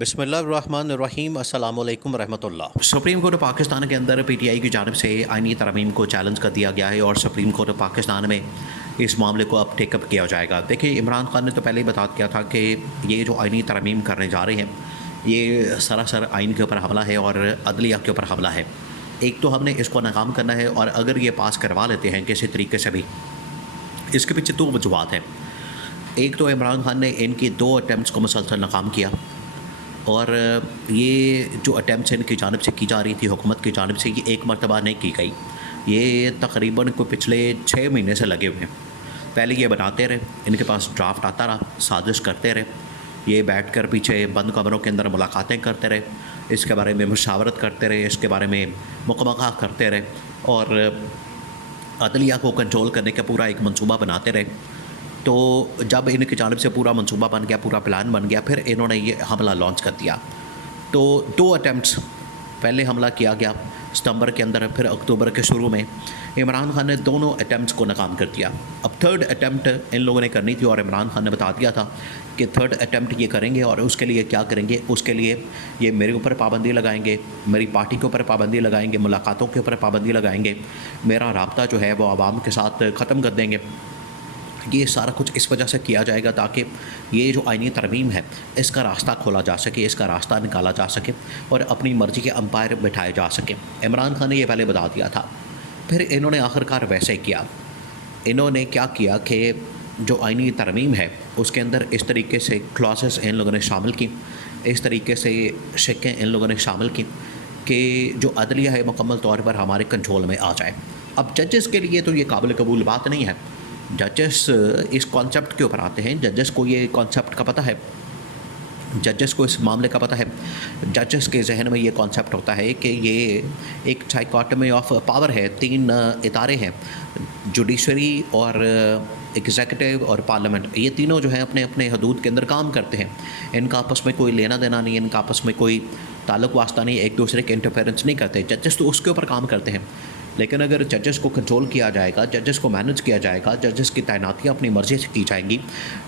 بسم اللہ الرحمن الرحیم السلام علیکم ورحمۃ اللہ۔ سپریم کورٹ پاکستان کے اندر پی ٹی آئی کی جانب سے آئینی ترمیم کو چیلنج کر دیا گیا ہے اور سپریم کورٹ پاکستان میں اس معاملے کو اب ٹیک اپ کیا جائے گا۔ دیکھیں، عمران خان نے تو پہلے ہی بتا دیا تھا کہ یہ جو آئینی ترمیم کرنے جا رہے ہیں یہ سراسر آئین کے اوپر حملہ ہے اور عدلیہ کے اوپر حملہ ہے۔ ایک تو ہم نے اس کو ناکام کرنا ہے، اور اگر یہ پاس کروا لیتے ہیں کسی طریقے سے بھی، اس کے پیچھے دو وجوہات ہیں۔ ایک تو عمران خان نے ان کی 2 اٹیمپٹس کو مسلسل ناکام کیا، اور یہ جو اٹیمپٹس ان کی جانب سے کی جا رہی تھی حکومت کی جانب سے، یہ ایک مرتبہ نہیں کی گئی، یہ تقریباً کوئی پچھلے 6 مہینے سے لگے ہوئے ہیں۔ پہلے یہ بناتے رہے، ان کے پاس ڈرافٹ آتا رہا، سازش کرتے رہے، یہ بیٹھ کر پیچھے بند کمروں کے اندر ملاقاتیں کرتے رہے، اس کے بارے میں مشاورت کرتے رہے، اس کے بارے میں مکمکہ کرتے رہے، اور عدلیہ کو کنٹرول کرنے کا پورا ایک منصوبہ بناتے رہے۔ تو جب ان کی جانب سے پورا منصوبہ بن گیا، پورا پلان بن گیا، پھر انہوں نے یہ حملہ لانچ کر دیا۔ تو 2 اٹیمپٹس پہلے حملہ کیا گیا ستمبر کے اندر، پھر اکتوبر کے شروع میں عمران خان نے دونوں اٹیمپٹس کو ناکام کر دیا۔ اب 3rd اٹیمپٹ ان لوگوں نے کرنی تھی، اور عمران خان نے بتا دیا تھا کہ 3rd اٹیمپٹ یہ کریں گے، اور اس کے لیے کیا کریں گے؟ اس کے لیے یہ میرے اوپر پابندی لگائیں گے، میری پارٹی کے اوپر پابندی لگائیں گے، ملاقاتوں کے اوپر پابندی لگائیں گے، میرا رابطہ جو ہے وہ عوام کے ساتھ ختم کر دیں گے۔ یہ سارا کچھ اس وجہ سے کیا جائے گا تاکہ یہ جو آئینی ترمیم ہے اس کا راستہ کھولا جا سکے، اس کا راستہ نکالا جا سکے، اور اپنی مرضی کے امپائر بٹھائے جا سکے۔ عمران خان نے یہ پہلے بتا دیا تھا، پھر انہوں نے آخرکار ویسے کیا۔ انہوں نے کیا کیا کہ جو آئینی ترمیم ہے اس کے اندر اس طریقے سے کلاسز ان لوگوں نے شامل کی، اس طریقے سے شقیں ان لوگوں نے شامل کی کہ جو عدلیہ ہے مکمل طور پر ہمارے کنٹرول میں آ جائے۔ اب ججز کے لیے تو یہ قابل قبول بات نہیں ہے۔ ججز اس کانسیپٹ کے اوپر آتے ہیں، ججز کو یہ کانسیپٹ کا پتہ ہے، ججز کو اس معاملے کا پتہ ہے۔ ججز کے ذہن میں یہ کانسیپٹ ہوتا ہے کہ یہ ایک ڈائیکاٹمی آف پاور ہے، 3 ادارے ہیں، جوڈیشری اور ایگزیکٹو اور پارلیمنٹ، یہ تینوں جو ہیں اپنے اپنے حدود کے اندر کام کرتے ہیں، ان کا آپس میں کوئی لینا دینا نہیں، ان کا آپس میں کوئی تعلق واسطہ نہیں، ایک دوسرے کے انٹرفیئرنس نہیں کرتے۔ ججز تو اس کے اوپر کام کرتے ہیں، لیکن اگر ججز کو کنٹرول کیا جائے گا، ججز کو مینج کیا جائے گا، ججز کی تعیناتیاں اپنی مرضی سے کی جائیں گی،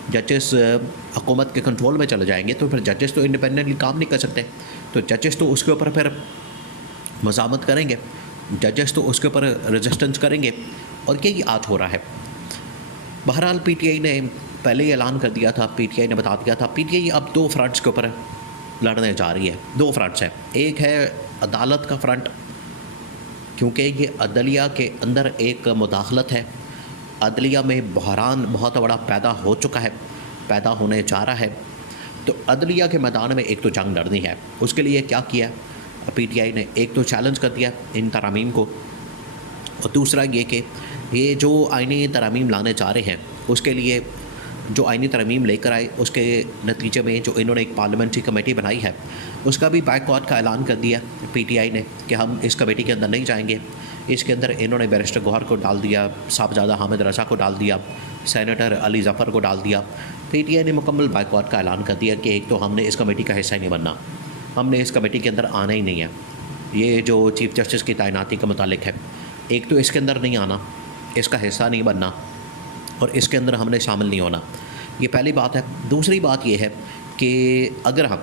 ججز حکومت کے کنٹرول میں چلے جائیں گے، تو پھر ججز تو انڈیپینڈنٹلی کام نہیں کر سکتے، تو ججز تو اس کے اوپر پھر مزاحمت کریں گے، ججز تو اس کے اوپر ریزسٹنس کریں گے، اور یہی آج ہو رہا ہے۔ بہرحال پی ٹی آئی نے پہلے ہی اعلان کر دیا تھا، پی ٹی آئی نے بتا دیا تھا، پی ٹی آئی اب 2 فرنٹس کے اوپر لڑنے جا رہی ہے۔ 2 فرنٹس ہیں، ایک ہے عدالت کا فرنٹ، کیونکہ یہ عدلیہ کے اندر ایک مداخلت ہے، عدلیہ میں بحران بہت بڑا پیدا ہو چکا ہے، پیدا ہونے جا رہا ہے، تو عدلیہ کے میدان میں ایک تو جنگ لڑنی ہے۔ اس کے لیے کیا کیا پی ٹی آئی نے؟ ایک تو چیلنج کر دیا ان ترامیم کو، اور دوسرا یہ کہ یہ جو آئینی ترامیم لانے جا رہے ہیں اس کے لیے جو آئینی ترمیم لے کر آئے، اس کے نتیجے میں جو انہوں نے ایک پارلیمنٹری کمیٹی بنائی ہے اس کا بھی بائیکاٹ کا اعلان کر دیا پی ٹی آئی نے کہ ہم اس کمیٹی کے اندر نہیں جائیں گے۔ اس کے اندر انہوں نے بیرسٹر گوہر کو ڈال دیا، صاحبزادہ حامد رضا کو ڈال دیا، سینیٹر علی ظفر کو ڈال دیا۔ پی ٹی آئی نے مکمل بائیکاٹ کا اعلان کر دیا کہ ایک تو ہم نے اس کمیٹی کا حصہ ہی نہیں بننا، ہم نے اس کمیٹی کے اندر آنا ہی نہیں ہے۔ یہ جو چیف جسٹس کی تعیناتی کا متعلق ہے، ایک تو اس کے اندر نہیں آنا، اس کا حصہ نہیں بننا، اور اس کے اندر ہم نے شامل نہیں ہونا، یہ پہلی بات ہے۔ دوسری بات یہ ہے کہ اگر ہم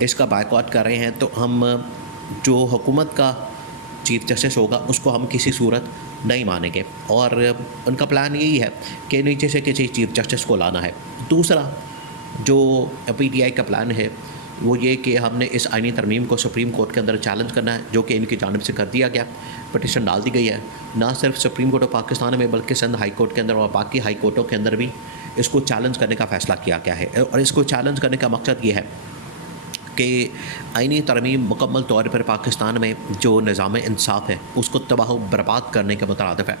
اس کا بائیکاٹ کر رہے ہیں تو ہم جو حکومت کا چیف جسٹس ہوگا اس کو ہم کسی صورت نہیں مانیں گے، اور ان کا پلان یہی ہے کہ نیچے سے کسی چیف جسٹس کو لانا ہے۔ دوسرا جو پی ٹی آئی کا پلان ہے وہ یہ کہ ہم نے اس آئینی ترمیم کو سپریم کورٹ کے اندر چیلنج کرنا ہے، جو کہ ان کی جانب سے کر دیا گیا، پٹیشن ڈال دی گئی ہے، نہ صرف سپریم کورٹ آف پاکستان میں بلکہ سندھ ہائی کورٹ کے اندر اور باقی ہائی کورٹوں کے اندر بھی اس کو چیلنج کرنے کا فیصلہ کیا گیا ہے۔ اور اس کو چیلنج کرنے کا مقصد یہ ہے کہ آئینی ترمیم مکمل طور پر پاکستان میں جو نظام انصاف ہے اس کو تباہ و برباد کرنے کے مترادف ہے۔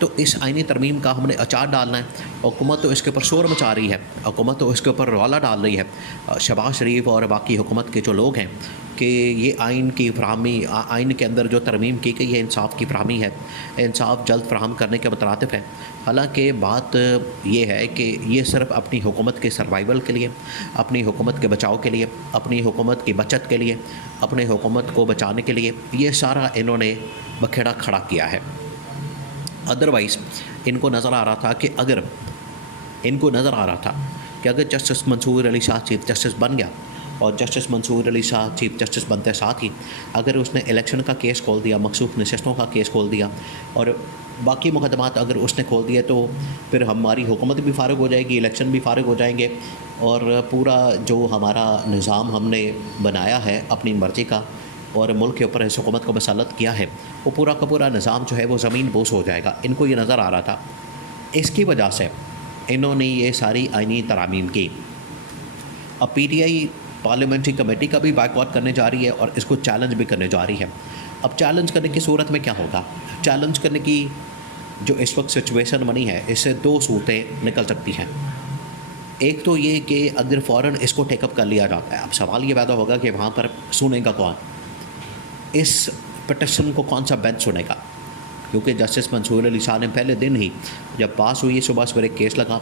تو اس آئینی ترمیم کا ہم نے اچار ڈالنا ہے۔ حکومت تو اس کے اوپر شور مچا رہی ہے، حکومت تو اس کے اوپر رولا ڈال رہی ہے، شہباز شریف اور باقی حکومت کے جو لوگ ہیں، کہ یہ آئین کی فراہمی، آئین کے اندر جو ترمیم کی گئی ہے انصاف کی فراہمی ہے، انصاف جلد فراہم کرنے کے مترادف ہے۔ حالانکہ بات یہ ہے کہ یہ صرف اپنی حکومت کے سروائیول کے لیے، اپنی حکومت کے بچاؤ کے لیے، اپنی حکومت کی بچت کے لیے، اپنے حکومت کو بچانے کے لیے یہ سارا انہوں نے بکھیڑا کھڑا کیا ہے۔ ادروائز ان کو نظر آ رہا تھا کہ اگر جسٹس منصور علی شاہ چیف جسٹس بن گیا اور جسٹس منصور علی شاہ چیف جسٹس بنتے ساتھ ہی اگر اس نے الیکشن کا کیس کھول دیا، مخصوص نشستوں کا کیس کھول دیا اور باقی مقدمات اگر اس نے کھول دیے تو پھر ہماری حکومت بھی فارغ ہو جائے گی، الیکشن بھی فارغ ہو جائیں گے، اور پورا جو ہمارا نظام ہم نے بنایا ہے اپنی مرضی کا اور ملک کے اوپر اس حکومت کو مسلط کیا ہے، وہ پورا کا پورا نظام جو ہے وہ زمین بوس ہو جائے گا۔ ان کو یہ نظر آ رہا تھا، اس کی وجہ سے انہوں نے یہ ساری آئینی ترامیم کی۔ اب P T I parliamentary committee کا بھی بائیکاٹ کرنے جا رہی ہے اور اس کو چیلنج بھی کرنے جا رہی ہے۔ اب چیلنج کرنے کی صورت میں کیا ہوگا؟ چیلنج کرنے کی جو اس وقت سچویشن بنی ہے، اس سے دو صورتیں نکل سکتی ہیں۔ ایک تو یہ کہ اگر فوراً اس کو ٹیک اپ کر لیا جاتا ہے، اب سوال یہ پیدا ہوگا کہ وہاں پر سنے گا کون؟ اس پٹیشن کو کون سا بینچ سنے گا؟ کیونکہ جسٹس منصور علی شاہ نے پہلے دن ہی جب پاس ہوئی صبح سویرے کیس لگا،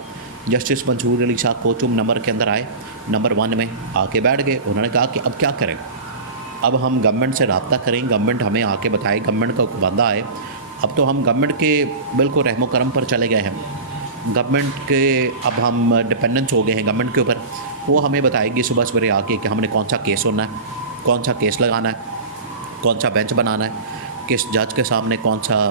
جسٹس منصور علی شاہ کوچم نمبر کے اندر آئے، نمبر 1 میں آ کے بیٹھ گئے۔ انہوں نے کہا کہ اب کیا کریں؟ اب ہم گورنمنٹ سے رابطہ کریں، گورنمنٹ ہمیں آ کے بتائے، گورنمنٹ کا بندہ آئے۔ اب تو ہم گورنمنٹ کے بالکل رحم و کرم پر چلے گئے ہیں، گورنمنٹ کے اب ہم ڈپینڈنس ہو گئے ہیں گورنمنٹ کے اوپر۔ وہ ہمیں بتائے گی صبح سویرے آ کے کہ ہم نے کون سا کیس سننا ہے، کون سا کیس لگانا ہے، کون سا بینچ بنانا ہے، کس جج کے سامنے کون سا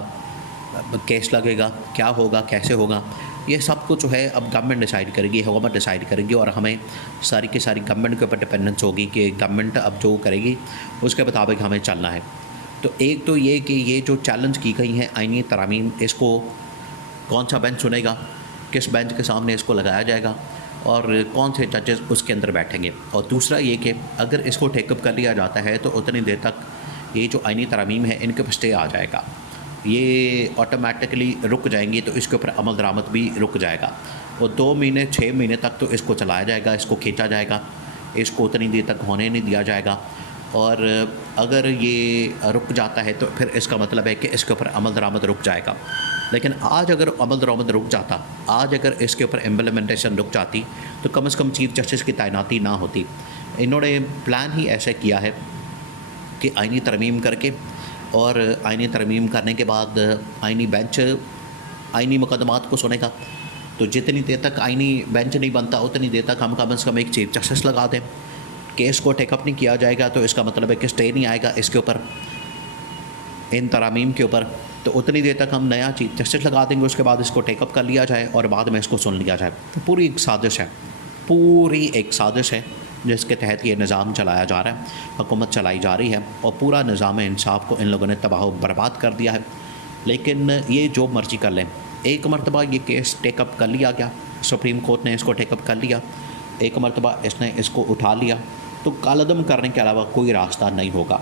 کیس لگے گا، کیا ہوگا، کیسے ہوگا۔ یہ سب کچھ جو ہے اب گورنمنٹ ڈیسائیڈ کرے گی، حکومت ڈیسائیڈ کرے گی، اور ہمیں ساری کی ساری گورنمنٹ کے اوپر ڈپینڈنس ہوگی کہ گورنمنٹ اب جو کرے گی اس کے مطابق ہمیں چلنا ہے۔ تو ایک تو یہ کہ یہ جو چیلنج کی گئی ہیں آئینی ترامیم، اس کو کون سا بینچ سنے گا، کس بینچ کے سامنے اس کو لگایا جائے گا اور کون سے ججز اس کے اندر بیٹھیں گے۔ اور دوسرا یہ کہ اگر اس کو ٹیک اپ کر لیا جاتا ہے تو اتنی دیر تک یہ جو آئینی ترامیم ہے ان کے پر اسٹے آ جائے گا، یہ آٹومیٹکلی رک جائیں گی، تو اس کے اوپر عمل درآمد بھی رک جائے گا، اور 2 مہینے 6 مہینے تک تو اس کو چلایا جائے گا، اس کو کھینچا جائے گا، اس کو اتنی دیر تک ہونے نہیں دیا جائے گا۔ اور اگر یہ رک جاتا ہے تو پھر اس کا مطلب ہے کہ اس کے اوپر عمل درآمد رک جائے گا۔ لیکن آج اگر عمل درآمد رک جاتا، آج اگر اس کے اوپر امپلیمنٹیشن رک جاتی تو کم از کم چیف جسٹس کی تعیناتی نہ ہوتی۔ انہوں نے پلان ہی ایسے کیا ہے کہ آئینی ترمیم کر کے، اور آئینی ترمیم کرنے کے بعد آئینی بینچ آئینی مقدمات کو سنے گا، تو جتنی دیر تک آئینی بینچ نہیں بنتا اتنی دیر تک ہم کم از کم ایک چیف جسٹس لگا دیں۔ کیس کو ٹیک اپ نہیں کیا جائے گا تو اس کا مطلب ہے کہ اسٹے نہیں آئے گا اس کے اوپر، ان ترامیم کے اوپر، تو اتنی دیر تک ہم نیا چیف جسٹس لگا دیں گے، اس کے بعد اس کو ٹیک اپ کر لیا جائے اور بعد میں اس کو سن لیا جائے۔ پوری ایک سازش ہے، پوری ایک سازش ہے جس کے تحت یہ نظام چلایا جا رہا ہے، حکومت چلائی جا رہی ہے، اور پورا نظام انصاف کو ان لوگوں نے تباہ و برباد کر دیا ہے۔ لیکن یہ جو مرضی کر لیں، ایک مرتبہ یہ کیس ٹیک اپ کر لیا گیا، سپریم کورٹ نے اس کو ٹیک اپ کر لیا، ایک مرتبہ اس نے اس کو اٹھا لیا، تو کالعدم کرنے کے علاوہ کوئی راستہ نہیں ہوگا۔